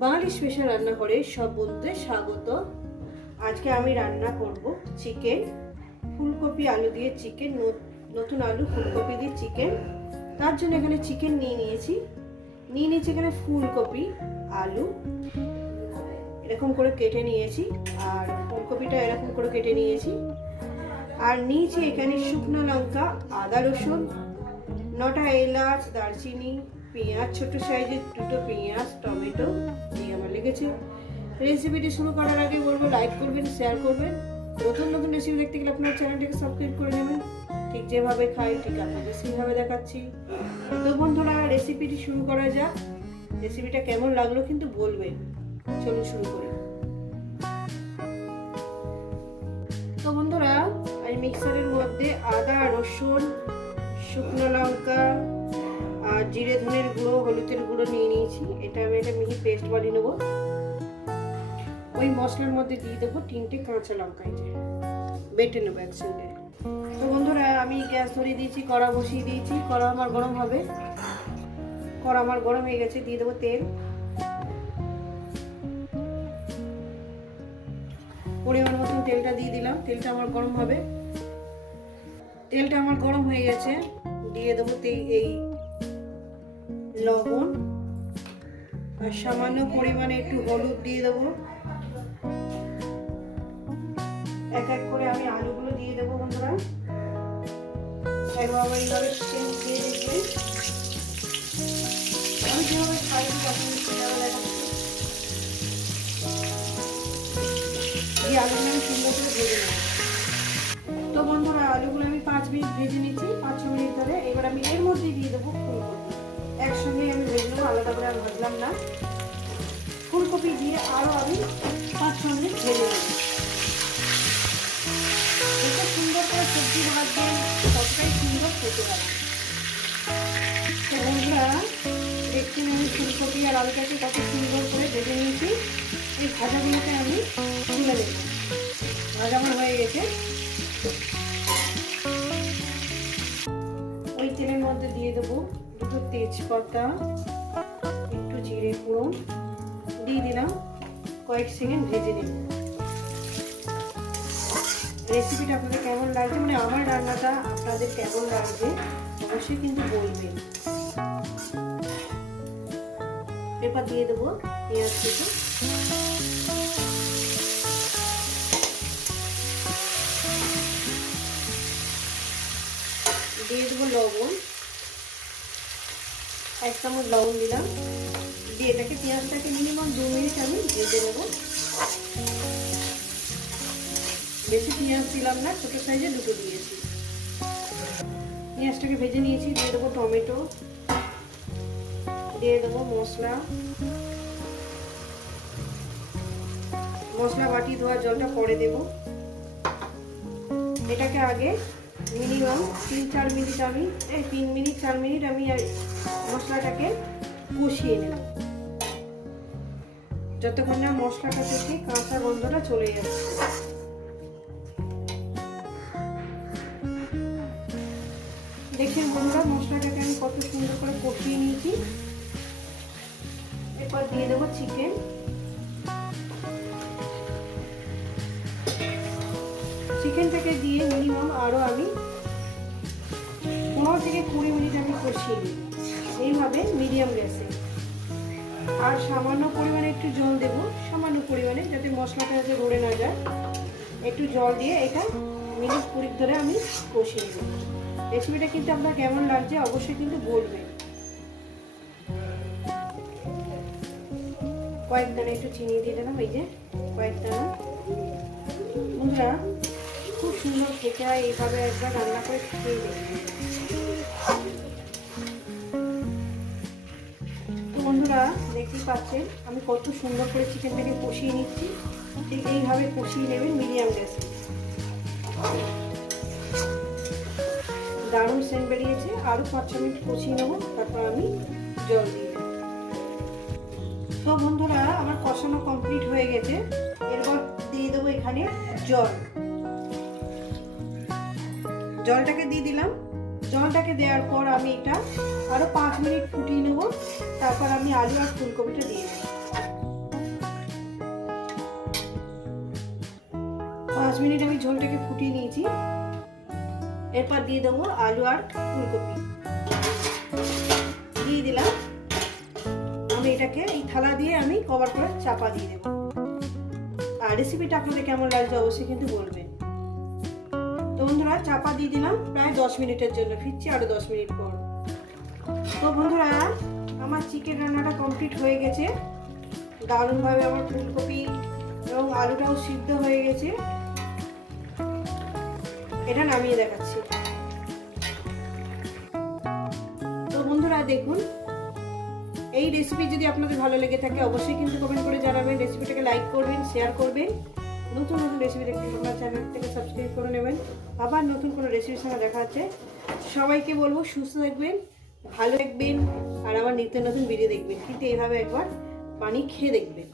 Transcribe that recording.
বাঙালি special রান্না করে সব বন্ধুদের স্বাগত। আজকে আমি রান্না করব চিকেন ফুলকপি আলু দিয়ে চিকেন নতুন আলু, ফুলকপি দিয়ে চিকেন তার জন্য এখানে চিকেন নিয়ে নিয়েছি। নিয়ে নিয়েছি এখানে ফুলকপি, আলু। এরকম করে কেটে নিয়েছি, আর ফুলকপিটা এরকম করে কেটে নিয়েছি। আর নিয়েছি এখানে শুকনো লঙ্কা, আদা রসুন, নটা এলাচ, দারচিনি পেঁয়াজ, ছোট সাইজের দুটো পেঁয়াজ, টমেটো দিয়ে আমার লেগেছে। রেসিপিটি শুরু করার আগে বলব লাইক করবেন শেয়ার করবেন। নতুন নতুন রেসিপি দেখতে গেলে আপনার চ্যানেলটিকে সাবস্ক্রাইব করে নেবেন। ঠিক যেভাবে খাই, ঠিক আপনাদের সেইভাবে দেখাচ্ছি। তো বন্ধুরা রেসিপিটি শুরু করা যাক। রেসিপিটা কেমন লাগল কিন্তু বলবেন। চলুন শুরু করি। তো বন্ধুরা, আমি মিক্সারের মধ্যে আদা, রসুন, শুকনো লঙ্কা হলুদের গুঁড়ো নিয়ে নিয়েছি। এটা আমি একটা মিহি পেস্ট বানিয়ে নেব। ওই মশলার মধ্যে দিয়ে দেবো তিনটে কাঁচা লঙ্কা এই বেটে নেব একসঙ্গে। তো বন্ধুরা, আমি গ্যাস ধরিয়ে দিয়েছি, কড়া বসিয়ে দিয়েছি। কড়া আমার গরম হবে। কড়া আমার গরম হয়ে গেছে, দিয়ে দেবো তেল। পরিমাণ মতন তেলটা দিয়ে দিলাম। তেলটা আমার গরম হবে। তেলটা আমার গরম হয়ে গেছে। দিয়ে দেবো এই লবণ আর সামান্য পরিমাণে একটু হলুদ দিয়ে দেবো। এক এক করে আমি আলুগুলো দিয়ে দেবো বন্ধুরা। একবার দিয়ে আমি খাই দিয়ে আলুগুলো আমি সুন্দর করে তো বন্ধুরা, আলুগুলো আমি পাঁচ মিনিট ভেজে নিচ্ছি, পাঁচ ছ মিনিট ধরে। এবার আমি এর মধ্যে দিয়ে দেবো ফুলকপি। একসঙ্গে আমি ভেজে আলাদা করে আর ভাজলাম না। ফুলকপি দিয়ে আরও আমি পাঁচ ছ মিনিট ভেজে নেব সুন্দর করে সবজি ভাজবেন ততটাই সুন্দর খেতে পারে তো বন্ধুরা দেখছেন আমি ফুলকপি আর আলুটাকে কত সুন্দর করে ভেজে নিয়েছি। এই ভাজাগুলোকে আমি তুলে দেবো ভাজা হয়ে গেছে। ওই তেলের মধ্যে দিয়ে দেবো দুটো তেজপাতা, একটু জিরে ফোড়ন দিয়ে দিলাম, কয়েক সেকেন্ড ভেজে নেব। রেসিপিটা আপনাদের কেমন লাগছে? মানে আমার রান্নাটা আপনাদের কেমন লাগছে, অবশ্যই কিন্তু বলবেন। পেপার দিয়ে দেবো পেঁয়াজ থেকে দিয়ে দেবো লবণ। এক চামচ লবণ দিলাম। দিয়ে এটাকে পেঁয়াজটাকে মিনিমাম দু মিনিট আমি ভেজে নেব। বেশি পেঁয়াজ দিলাম না, ছোটো সাইজে দুটো দিয়েছি। পেঁয়াজটাকে ভেজে নিয়েছি, দিয়ে দেবো টমেটো। দিয়ে দেবো মশলা। মশলা বাটি ধোয়া জলটা পরে দেব। এটাকে আগে মিনিমাম তিন চার মিনিট আমি, এই তিন মিনিট, চার মিনিট আমি মশলাটাকে কষিয়ে নেব। যতক্ষণ না মশলাটা থেকে কাঁচা গন্ধটা চলে যাচ্ছে দেখেন বন্ধুরা, মশলাটাকে আমি কত সুন্দর করে কষিয়ে নিয়েছি। এরপর দিয়ে দেবো চিকেন চিকেনটাকে দিয়ে মিনিমাম আরও আমি পনেরো থেকে কুড়ি মিনিট আমি কষিয়ে নিই। এইভাবে মিডিয়াম গ্যাসে আর সামান্য পরিমাণে একটু জল দেবো। সামান্য পরিমাণে যাতে মশলাটা যাতে রড়ে না যায়। একটু জল দিয়ে এটা মিনিট কুড়ি ধরে আমি কষিয়ে নেব রেসিপিটা কিন্তু আপনার কেমন লাগছে অবশ্যই কিন্তু বলবেন। কয়েক দানা একটু চিনি দিয়ে দিলাম, এই যে কয়েক দানা। বন্ধুরা, খুব সুন্দর খেতে হয়, এইভাবে একবার রান্না করে খেয়ে দেখবেন বন্ধুরা, দেখতেই পাচ্ছেন, আমি কত সুন্দর করে চিকেনটাকে কষিয়ে নিচ্ছি। ঠিক এইভাবে কষিয়ে নেবেন মিডিয়াম গ্যাসে। দারুণ সেন্ট বেরিয়েছে। আরও পাঁচ মিনিট কষিয়ে নেব, তারপর আমি জল দিয়ে তো বন্ধুরা, আমার কষানো কমপ্লিট হয়ে গেছে। এরপর দিয়ে দেবো এখানে জল। জলটাকে দিয়ে দিলাম। ঢাকনাটাকে দেওয়ার পর আমি এটা আরও পাঁচ মিনিট ফুটিয়ে নেব। তারপর আমি আলু আর ফুলকপিটা দিয়ে পাঁচ মিনিট আমি ঝোলটাকে ফুটিয়ে নিয়েছি। এরপর দিয়ে দেবো আলু আর ফুলকপি। দিয়ে দিলাম। আমি এটাকে এই থালা দিয়ে আমি কভার করে চাপা দিয়ে দেবো। আর রেসিপিটা আপনাদের কেমন লাগছে অবশ্যই কিন্তু বলবেন। তো বন্ধুরা চাপা দিয়ে দিলাম, প্রায় দশ মিনিটের জন্য ফিরছি, আরও দশ মিনিট পর। তো বন্ধুরা, আমার চিকেন রান্নাটা কমপ্লিট হয়ে গেছে। দারুণভাবে আমার ফুলকপি এবং আলুটাও সিদ্ধ হয়ে গেছে। এটা নামিয়ে দেখাচ্ছি। তো বন্ধুরা, দেখুন, এই রেসিপি যদি আপনাদের ভালো লেগে থাকে, অবশ্যই কিন্তু কমেন্ট করে জানাবেন। রেসিপিটাকে লাইক করবেন শেয়ার করবেন। নতুন নতুন রেসিপি দেখতে আপনার চ্যানেল থেকে সাবস্ক্রাইব করে নেবেন। আবার নতুন কোনো রেসিপির সঙ্গে দেখা হচ্ছে। সবাইকে বলব, সুস্থ থাকবেন, ভালো দেখবেন আর আমার নিত্য নতুন ভিডিও দেখবেন। কিন্তু এইভাবে একবার পানি খেয়ে দেখবেন।